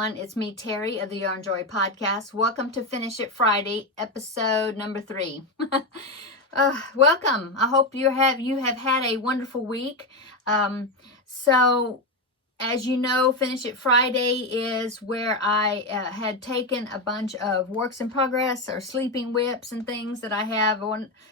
everyone. It's me, Terri of the Yarn Joy Podcast. Welcome to Finish It Friday, episode number 3. Welcome. I hope you have had a wonderful week. So as you know, Finish It Friday is where I had taken a bunch of works in progress or sleeping whips and things that I have.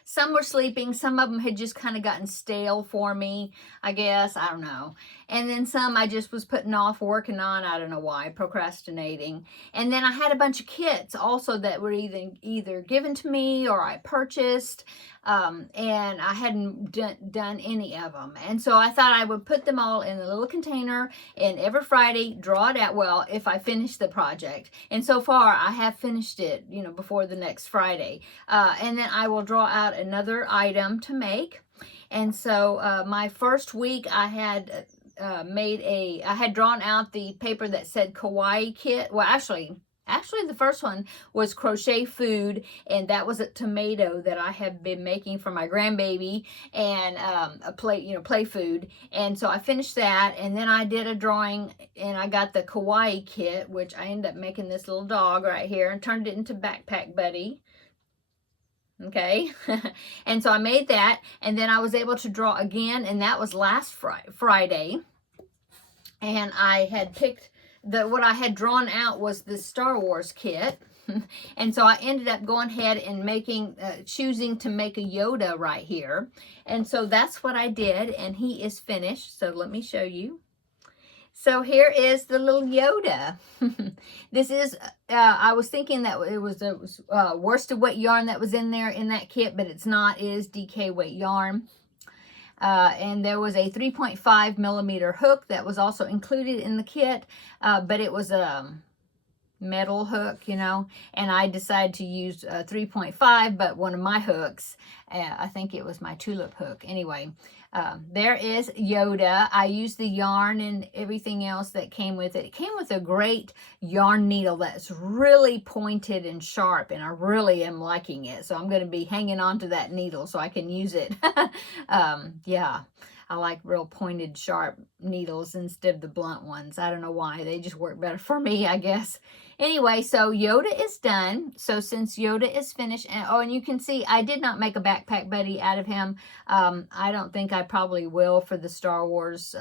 Some were sleeping, some of them had just kind of gotten stale for me, I guess. I don't know. And then some I just was putting off working on, I don't know why, procrastinating. And then I had a bunch of kits also that were either given to me or I purchased. And I hadn't done any of them. And so I thought I would put them all in a little container and every Friday draw it out, well, if I finish the project. And so far I have finished it, before the next Friday. And then I will draw out another item to make. And so my first week I had I had drawn out the paper that said Kawaii Kit. Well, actually, the first one was crochet food, and that was a tomato that I have been making for my grandbaby, and a play food. And so I finished that, and then I did a drawing, and I got the Kawaii Kit, which I ended up making this little dog right here, and turned it into Backpack Buddy. Okay, and so I made that, and then I was able to draw again, and that was last Friday, and I had picked what I had drawn out was the Star Wars kit. And so I ended up going ahead and choosing to make a Yoda right here. And so that's what I did, and he is finished. So let me show you. So here is the little Yoda. This is, I was thinking that it was worsted weight yarn that was in there in that kit, but it's not. It is DK weight yarn. And there was a 3.5 millimeter hook that was also included in the kit, but it was a metal hook, and I decided to use 3.5, but one of my hooks, I think it was my tulip hook. Anyway, there is Yoda. I used the yarn and everything else that came with it. It came with a great yarn needle that's really pointed and sharp, and I really am liking it. So I'm going to be hanging on to that needle so I can use it. Yeah. I like real pointed, sharp needles instead of the blunt ones. I don't know why. They just work better for me, I guess. Anyway, so Yoda is done. So since Yoda is finished, and you can see I did not make a Backpack Buddy out of him. I don't think I probably will for the Star Wars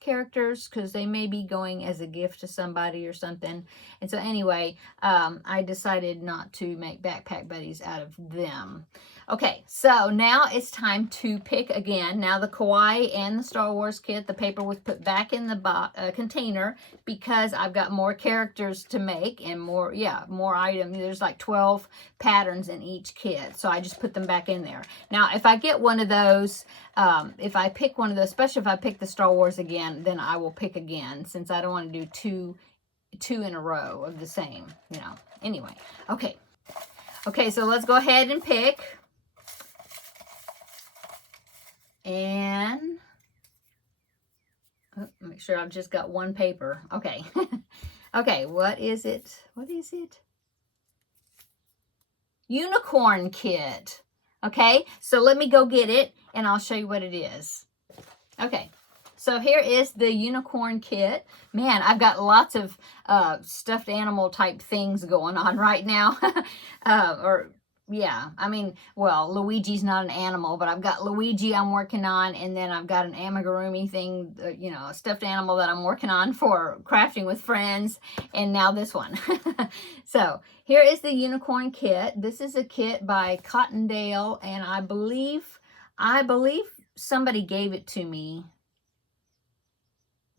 characters, because they may be going as a gift to somebody or something. And so anyway, I decided not to make Backpack Buddies out of them. Okay, so now it's time to pick again. Now the Kawaii and the Star Wars kit, the paper was put back in the container because I've got more characters to make and more items. There's like 12 patterns in each kit, so I just put them back in there. Now, if I get one of those, if I pick one of those, especially if I pick the Star Wars again, then I will pick again, since I don't want to do two in a row of the same, Anyway, okay, so let's go ahead and pick. And make sure I've just got one paper. Okay. Okay, what is it? Unicorn kit. Okay, so let me go get it and I'll show you what it is. Okay, so here is the unicorn kit. Man, I've got lots of stuffed animal type things going on right now. Yeah, I mean, well, Luigi's not an animal, but I've got Luigi I'm working on, and then I've got an amigurumi thing, a stuffed animal that I'm working on for crafting with friends, and now this one. So here is the unicorn kit. This is a kit by Cottondale, and I believe somebody gave it to me.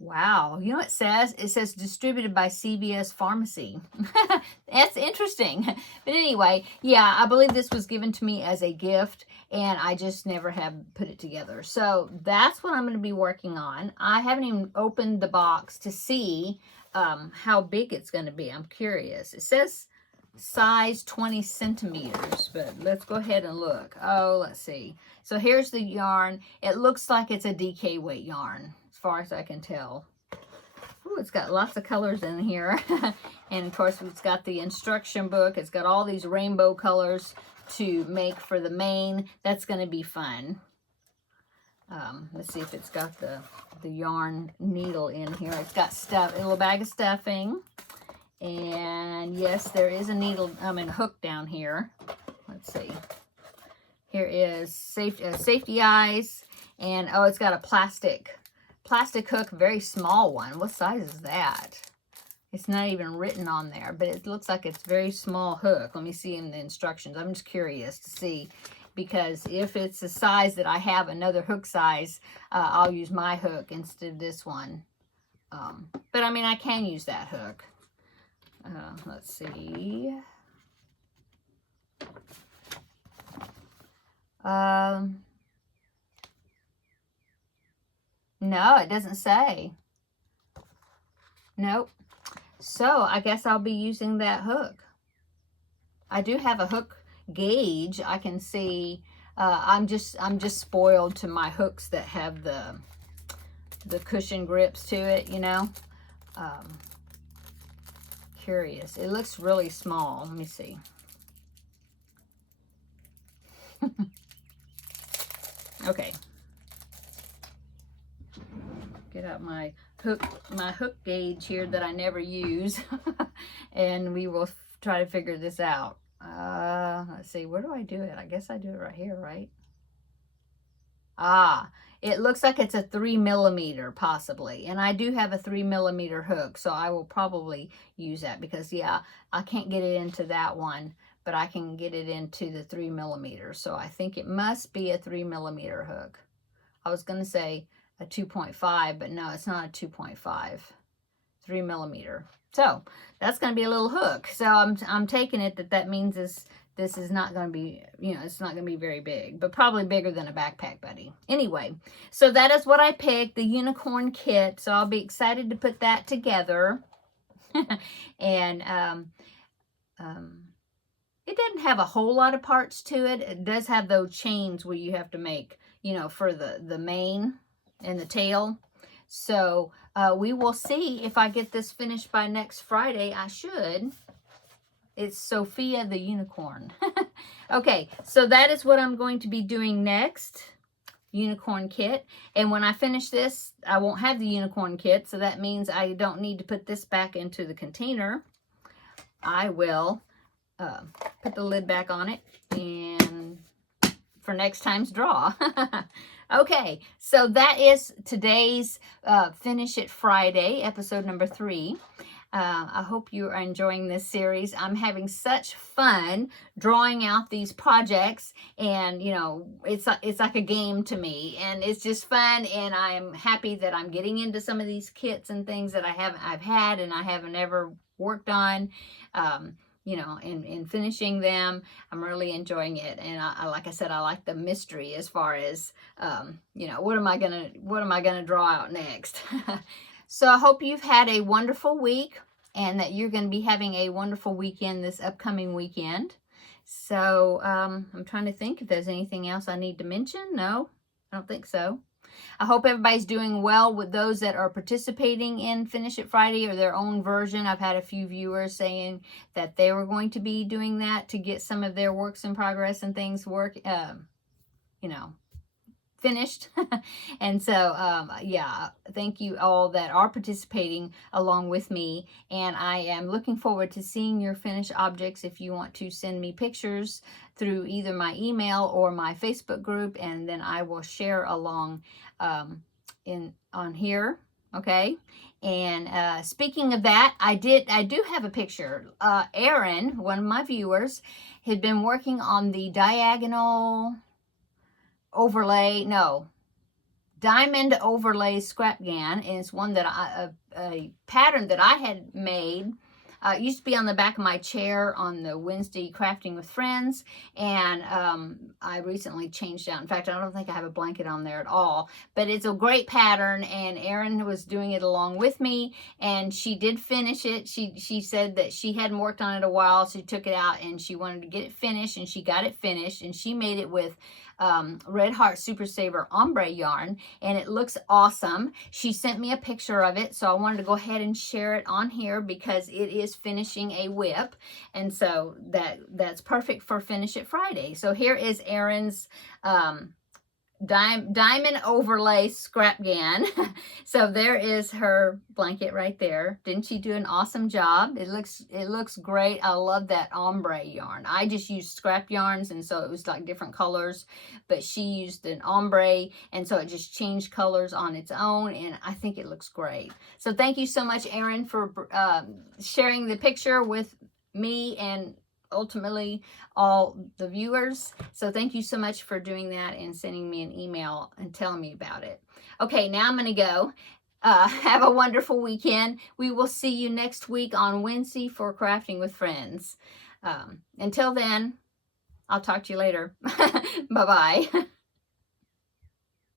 Wow, you know what it says? It says distributed by CVS Pharmacy. That's interesting. But anyway, yeah, I believe this was given to me as a gift, and I just never have put it together. So that's what I'm going to be working on. I haven't even opened the box to see how big it's going to be. I'm curious. It says size 20 centimeters, but let's go ahead and look. Oh, let's see. So here's the yarn. It looks like it's a DK weight yarn, as far as I can tell. Ooh, it's got lots of colors in here. And of course, it's got the instruction book. It's got all these rainbow colors to make for the mane. That's going to be fun. Let's see if it's got the yarn needle in here. It's got stuff, a little bag of stuffing. And yes, there is a needle, hook down here. Let's see. Here is safety eyes. And oh, it's got a plastic hook, very small one. What size is that? It's not even written on there, but it looks like it's very small hook. Let me see in the instructions. I'm just curious to see, because if it's the size that I have, another hook size, I'll use my hook instead of this one. But I mean, I can use that hook. Let's see. No, it doesn't say. Nope. So I guess I'll be using that hook. I do have a hook gauge. I can see. I'm just spoiled to my hooks that have the cushion grips to it. You know. Curious. It looks really small. Let me see. Okay. Get out my hook gauge here that I never use, and we will try to figure this out. Let's see, where do I do it? I guess I do it right here, right? It looks like it's a 3mm possibly, and I do have a 3mm hook, so I will probably use that, because yeah, I can't get it into that one, but I can get it into the 3mm. So I think it must be a 3mm hook. I was going to say a 2.5, but no, it's not a 2.5, 3mm. So that's going to be a little hook. So I'm taking it that means this is not going to be, it's not going to be very big, but probably bigger than a backpack buddy. Anyway, so that is what I picked, the unicorn kit. So I'll be excited to put that together. And it doesn't have a whole lot of parts to it. It does have those chains where you have to make, for the mane and the tail. So we will see if I get this finished by next Friday. I should. It's Sophia the unicorn. Okay, so that is what I'm going to be doing next. Unicorn kit. And when I finish this, I won't have the unicorn kit, so that means I don't need to put this back into the container. I will put the lid back on it and for next time's draw. Okay, so that is today's Finish It Friday, episode number 3. I hope you are enjoying this series. I'm having such fun drawing out these projects, and it's like a game to me, and it's just fun, and I'm happy that I'm getting into some of these kits and things that I've had and I haven't ever worked on. In finishing them, I'm really enjoying it. And I like I said, I like the mystery as far as, what am I gonna draw out next? So I hope you've had a wonderful week, and that you're going to be having a wonderful weekend this upcoming weekend. So I'm trying to think if there's anything else I need to mention. No, I don't think so. I hope everybody's doing well with those that are participating in Finish It Friday or their own version. I've had a few viewers saying that they were going to be doing that to get some of their works in progress and things finished. And so yeah, thank you all that are participating along with me, and I am looking forward to seeing your finished objects. If you want to send me pictures through either my email or my Facebook group, and then I will share along on here. Okay. And speaking of that, I do have a picture. Erin, one of my viewers, had been working on the diagonal overlay, diamond overlay scrapgan, and it's one that a pattern that I had made. It used to be on the back of my chair on the Wednesday Crafting with Friends, and I recently changed out. In fact, I don't think I have a blanket on there at all, but it's a great pattern, and Erin was doing it along with me, and she did finish it. She said that she hadn't worked on it a while, so she took it out, and she wanted to get it finished, and she got it finished, and she made it with Red Heart Super Saver ombre yarn, and it looks awesome. She sent me a picture of it, so I wanted to go ahead and share it on here because it is finishing a whip, and so that's perfect for Finish It Friday. So here is Erin's diamond overlay scrap gan. So there is her blanket right there. Didn't she do an awesome job? It looks great. I love that ombre yarn. I just used scrap yarns, and so it was like different colors, but she used an ombre, and so it just changed colors on its own, and I think it looks great. So thank you so much, Erin, for sharing the picture with me and ultimately all the viewers. So thank you so much for doing that and sending me an email and telling me about it. Okay, now I'm going to go. Have a wonderful weekend. We will see you next week on Wednesday for Crafting with Friends. Until then, I'll talk to you later. Bye-bye.